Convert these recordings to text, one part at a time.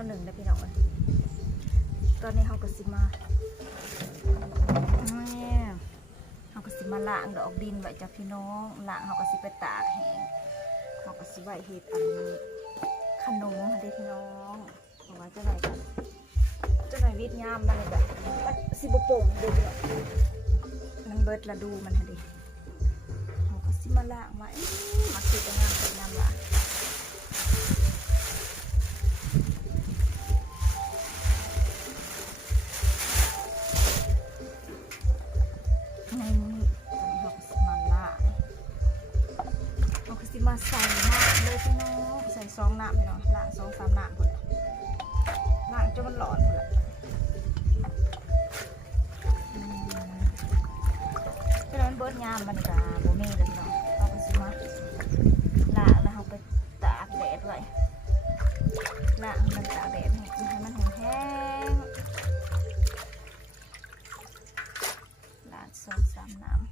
วหนึ่งนะพี่น้องตอนนี้เขาก็สิมาเขาก็สิมาล้างดอกดินไว้จากพี่น้องล้างเขาก็สิไปตากแห้งเขาก็สิไว้เห็ดอันนี้ขนมให้พี่น้องเอาไว้จะไหนวิทยามมันเลยแบบสิบโป่งเดี๋ยวมันเบิดละดูมันให้เขาก็สิมาล้างไว้มาเก็บงานกับน้ำล้างมาใส่น้ำเลยพี่น้องใส่2 น้ำพี่น้องล้าง2-3 น้ำหมดล้างจนมันหลอนหมดเพราะนั้นเบิร์ดยามมันจะโบเม่เลยพี่น้องเราไปซื้อมาล้างแล้วเราไปตากแดดไว้ล้างมันตากแดดให้มันแห้งล้าง2-3 น้ำ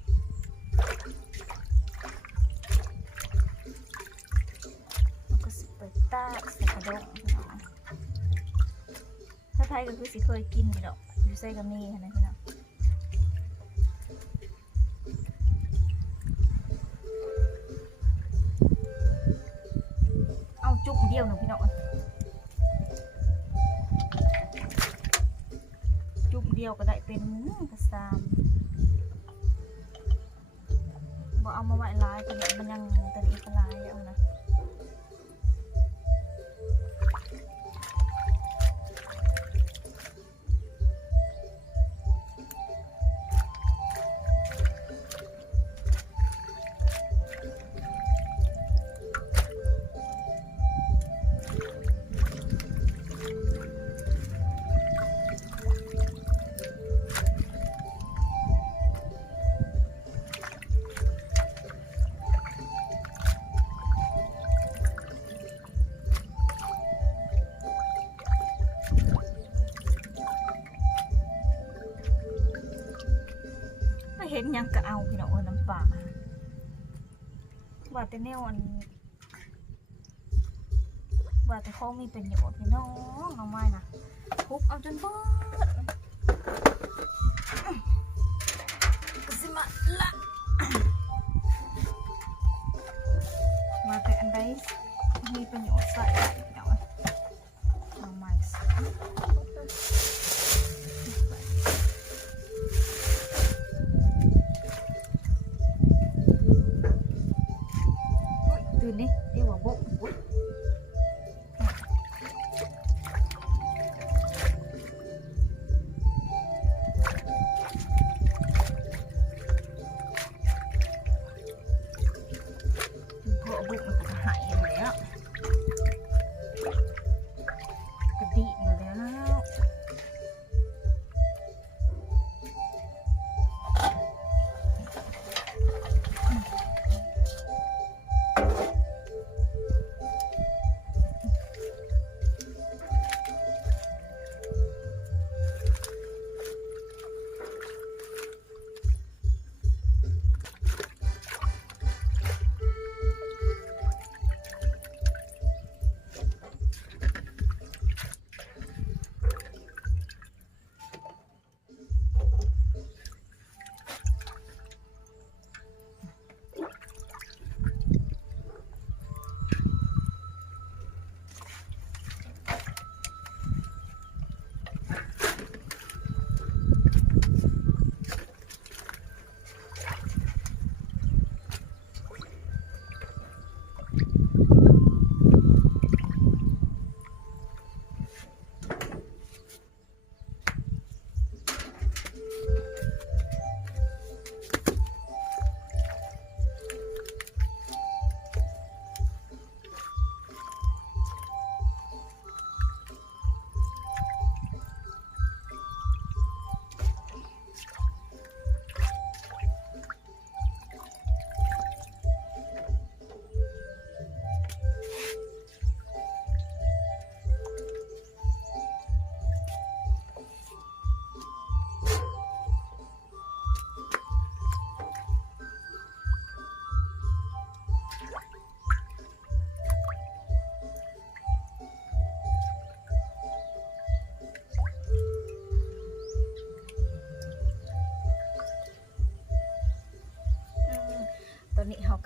ตากใส่กระดงถ้าไทยก็คือสิเคยกินอยู่ดอกอยู่ใส่กับนี่นะพี่น้องเอาจุกเดียวหนึ่งพี่น้องจุกเดียวก็ได้เป็นกระซามบอกเอามาไว้ลายตัวนี้มันยังตัวนี้ก็ลายเอานะเห็นยังก็เอาพี่น้องน้ำปลาว่าแต่แนวอันว่าแต่เขามีประโยชน์พี่น้องเอาไม้นะคุกเอาจนเบิดสิมาละว่าแต่อันใดมีประโยชน์ใส่พี่น้องเอาไม้นี่ที่ว่าบุกพอบุกมันหายหมดแล้วกระดิหมดแล้ว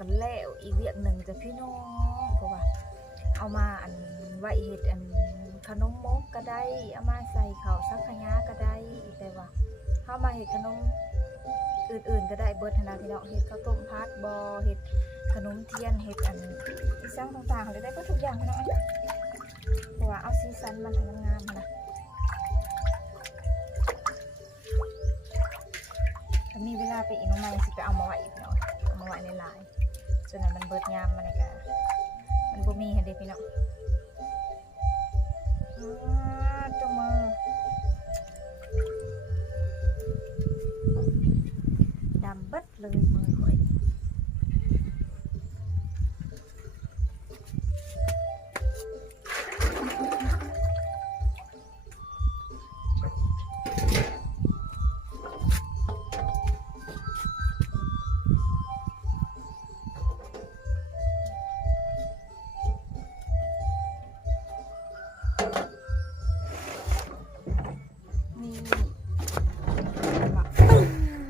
กันแล้วอีกเวียกหนึ่งจะพี่น้องเพราะว่าเอามาอันไว้เฮ็ดอันขนมมกก็ได้เอามาใส่ข้าวสังขยาก็ได้แต่ว่าเฮามาเฮ็ดขนมอื่นๆก็ได้เบิดหั้นนะพี่น้องเฮ็ดข้าวต้มผัดบ่เฮ็ดขนมเทียนเฮ็ดอันอีสังต่างๆเลยได้เบิดทุกอย่างพี่น้องเพราะว่าเอาสีสันมันให้มันงามนะถ้ามีเวลาไปอีกหน่อยสิไปเอามาไว้อีกเนาะเอามาไว้ในหลายส่วนนั้นมันเบิดยามมันนี่ก็มันบ่มีให้เด้พี่น้องตัวมือดำเบิดเลยมือข่อยนี่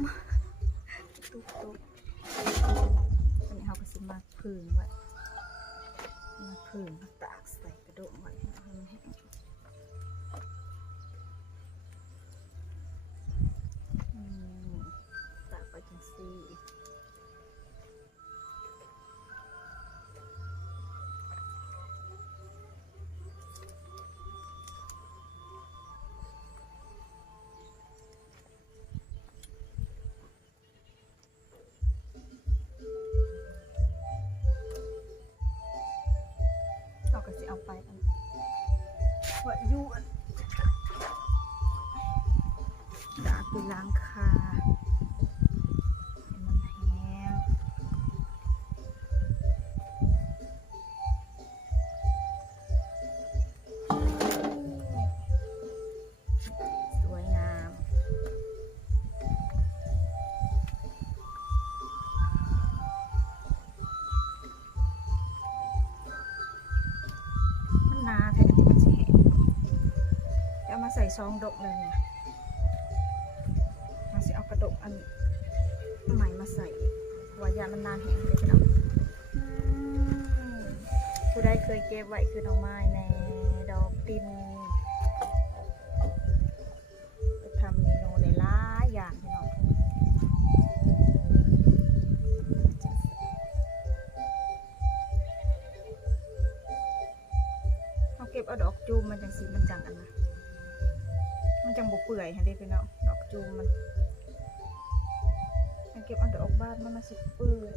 มาตุ๊บอันนี้เขาก็สิมาพึ่งไว้มาพึ่งตากใส่กระด้งไว้ให้มันแห้งตากไปจังซี่เราก็สิเอาไปอันว่าอยู่อันตากไปล้างคาให้มันแห้งสวยงามมันหนาแท้ที่มันสิแห้งเอามาใส่ซองดกเลยเนี่ยมาสิเอากระดกอันใหม่มาใส่ว่ายามันนานแห้งเลยพี่น้องผู้ใดเคยเก็บไว้คือดอกไม้ในดอกตินไปทำเมนูได้หลายอย่างพี่น้องเขาเก็บเอาดอกจูมมันจังสีมันจังอันนะมันจังบกเปื่อยให้ได้พี่น้องดอกจูมมันเก็บเอาดอกบานมันมาสิเปื่อย